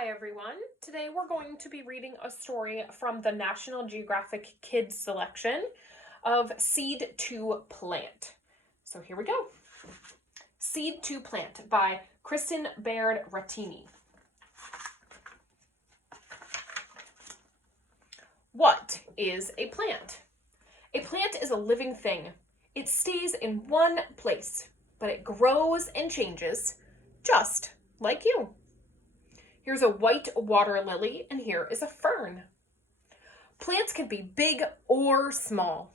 Hi everyone. Today we're going to be reading a story from the National Geographic Kids selection of Seed to Plant. So here we go. Seed to Plant by Kristen Baird Rattini. What is a plant? A plant is a living thing. It stays in one place, but it grows and changes, just like you. Here's a white water lily, and here is a fern. Plants can be big or small.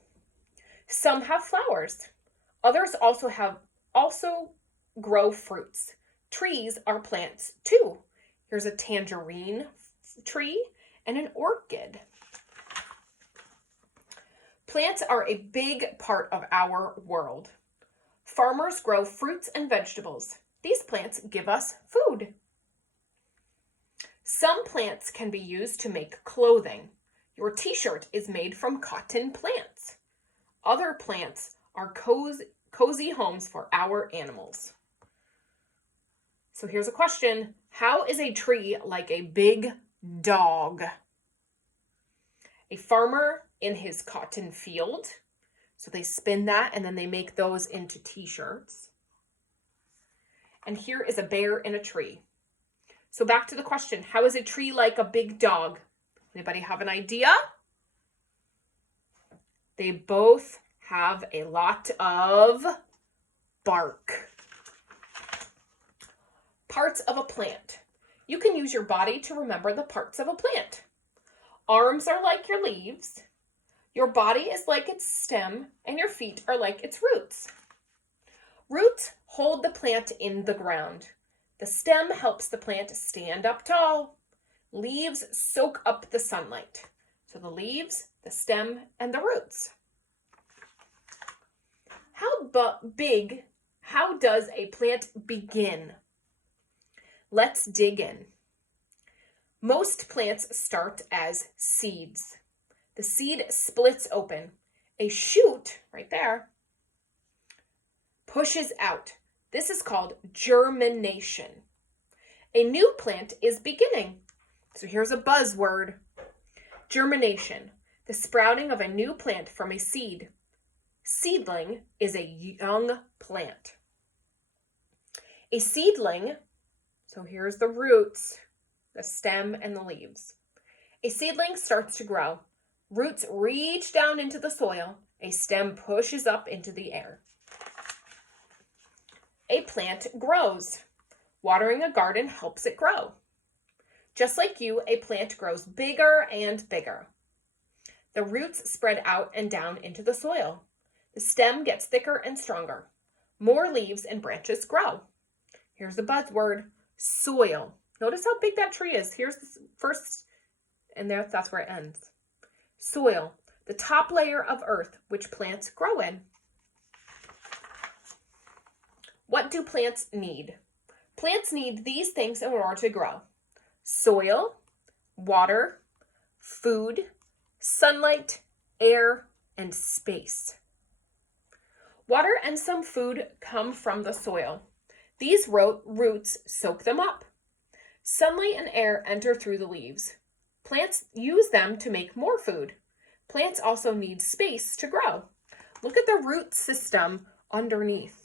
Some have flowers. Others also grow fruits. Trees are plants too. Here's a tangerine tree and an orchid. Plants are a big part of our world. Farmers grow fruits and vegetables. These plants give us food. Some plants can be used to make clothing. Your t-shirt is made from cotton plants. Other plants are cozy homes for our animals. So here's a question. How is a tree like a big dog? A farmer in his cotton field. So they spin that and then they make those into t-shirts. And here is a bear in a tree. So back to the question, how is a tree like a big dog? Anybody have an idea? They both have a lot of bark. Parts of a plant. You can use your body to remember the parts of a plant. Arms are like your leaves. Your body is like its stem, and your feet are like its roots. Roots hold the plant in the ground. The stem helps the plant stand up tall. Leaves soak up the sunlight. So the leaves, the stem, and the roots. How does a plant begin? Let's dig in. Most plants start as seeds. The seed splits open. A shoot, right there, pushes out. This is called germination. A new plant is beginning. So here's a buzzword. Germination, the sprouting of a new plant from a seed. Seedling is a young plant. A seedling, so here's the roots, the stem, and the leaves. A seedling starts to grow. Roots reach down into the soil. A stem pushes up into the air. A plant grows. Watering a garden helps it grow. Just like you, a plant grows bigger and bigger. The roots spread out and down into the soil. The stem gets thicker and stronger. More leaves and branches grow. Here's the buzzword, soil. Notice how big that tree is. Here's the first, and that's where it ends. Soil, the top layer of earth which plants grow in. What do plants need? Plants need these things in order to grow. Soil, water, food, sunlight, air, and space. Water and some food come from the soil. These roots soak them up. Sunlight and air enter through the leaves. Plants use them to make more food. Plants also need space to grow. Look at the root system underneath.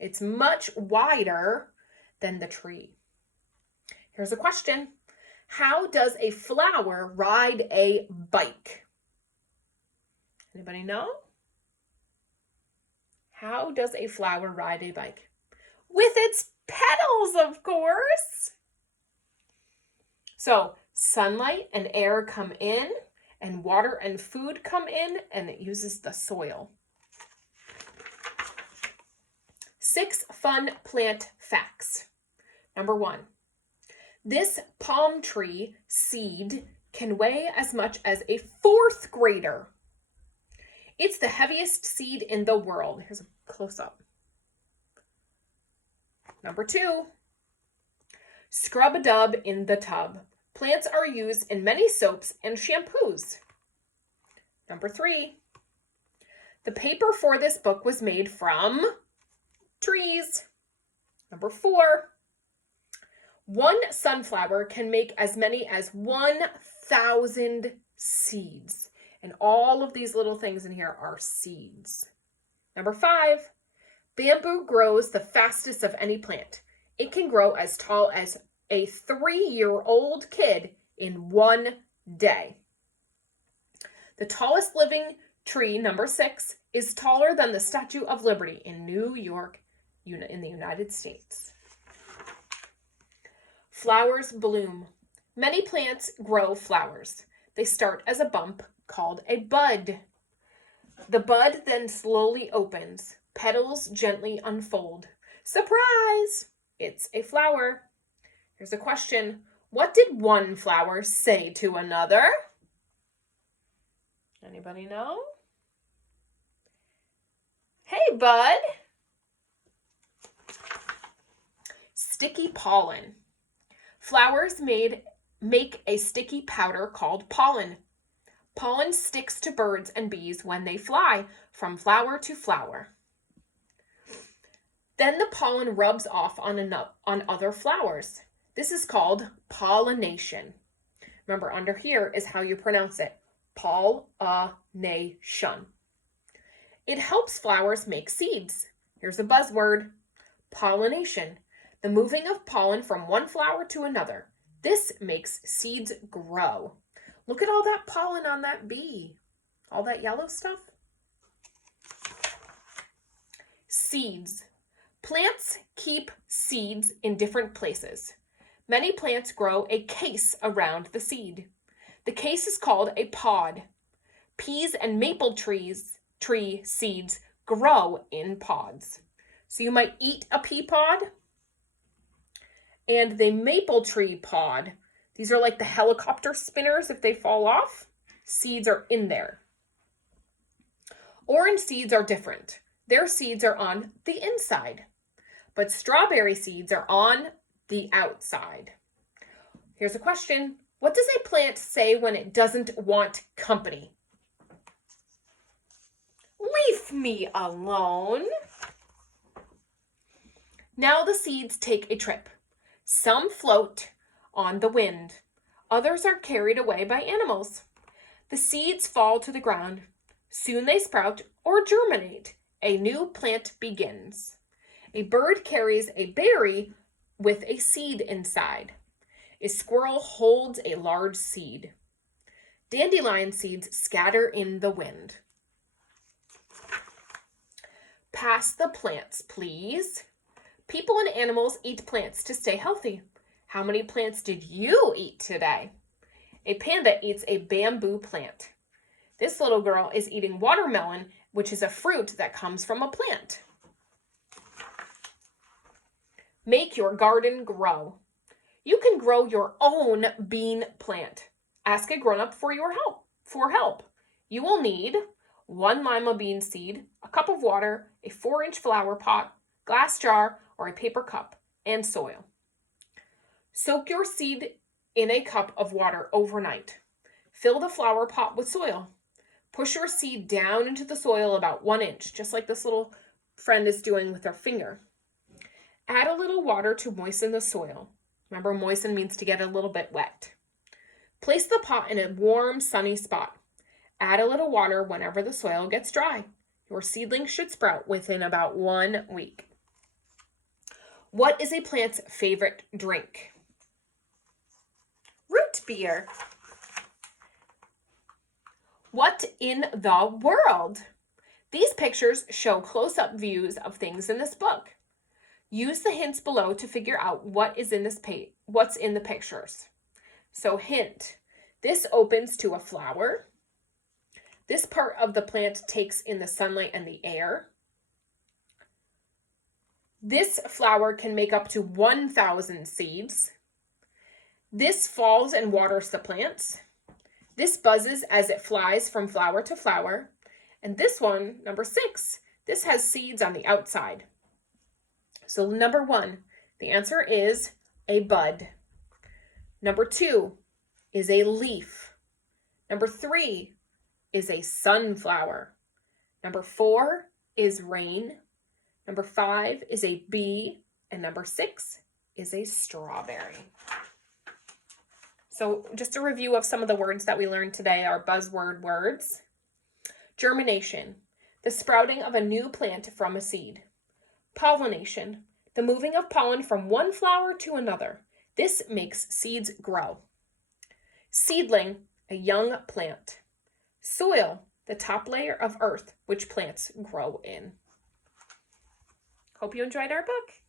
It's much wider than the tree. Here's a question. How does a flower ride a bike? Anybody know? How does a flower ride a bike? With its petals, of course. So sunlight and air come in, and water and food come in, and it uses the soil. 6 fun plant facts. Number 1, this palm tree seed can weigh as much as a 4th grader. It's the heaviest seed in the world. Here's a close-up. Number 2, scrub-a-dub in the tub. Plants are used in many soaps and shampoos. Number 3, the paper for this book was made from trees. Number 4, One sunflower can make as many as 1,000 seeds. And all of these little things in here are seeds. Number 5, bamboo grows the fastest of any plant. It can grow as tall as a 3-year-old kid in one day. The tallest living tree, number 6, is taller than the Statue of Liberty in New York, in the United States. Flowers bloom. Many plants grow flowers. They start as a bump called a bud. The bud then slowly opens. Petals gently unfold. Surprise! It's a flower. Here's a question. What did one flower say to another? Anybody know? Hey, bud. Sticky pollen. Flowers make a sticky powder called pollen. Pollen sticks to birds and bees when they fly from flower to flower. Then the pollen rubs off on other flowers. This is called pollination. Remember, under here is how you pronounce it. Pollination. It helps flowers make seeds. Here's a buzzword. Pollination. The moving of pollen from one flower to another. This makes seeds grow. Look at all that pollen on that bee. All that yellow stuff. Seeds. Plants keep seeds in different places. Many plants grow a case around the seed. The case is called a pod. Peas and maple tree seeds grow in pods. So you might eat a pea pod and the maple tree pod. These are like the helicopter spinners. If they fall off, seeds are in there. Orange seeds are different. Their seeds are on the inside, but strawberry seeds are on the outside. Here's a question. What does a plant say when it doesn't want company? Leave me alone. Now the seeds take a trip. Some float on the wind. Others are carried away by animals. The seeds fall to the ground. Soon they sprout or germinate. A new plant begins. A bird carries a berry with a seed inside. A squirrel holds a large seed. Dandelion seeds scatter in the wind. Pass the plants, please. People and animals eat plants to stay healthy. How many plants did you eat today? A panda eats a bamboo plant. This little girl is eating watermelon, which is a fruit that comes from a plant. Make your garden grow. You can grow your own bean plant. Ask a grown-up for help. You will need 1 lima bean seed, a cup of water, a 4-inch flower pot, glass jar, or a paper cup, and soil. Soak your seed in a cup of water overnight. Fill the flower pot with soil. Push your seed down into the soil about 1 inch, just like this little friend is doing with her finger. Add a little water to moisten the soil. Remember, moisten means to get a little bit wet. Place the pot in a warm, sunny spot. Add a little water whenever the soil gets dry. Your seedling should sprout within about 1 week. What is a plant's favorite drink? Root beer. What in the world? These pictures show close-up views of things in this book. Use the hints below to figure out what's in the pictures. So hint, this opens to a flower. This part of the plant takes in the sunlight and the air. This flower can make up to 1,000 seeds. This falls and waters the plants. This buzzes as it flies from flower to flower. And this one, number 6, this has seeds on the outside. So number 1, the answer is a bud. Number 2 is a leaf. Number 3 is a sunflower. Number 4 is rain. Number 5 is a bee. And number 6 is a strawberry. So just a review of some of the words that we learned today, our buzzword words. Germination, the sprouting of a new plant from a seed. Pollination, the moving of pollen from one flower to another. This makes seeds grow. Seedling, a young plant. Soil, the top layer of earth which plants grow in. Hope you enjoyed our book.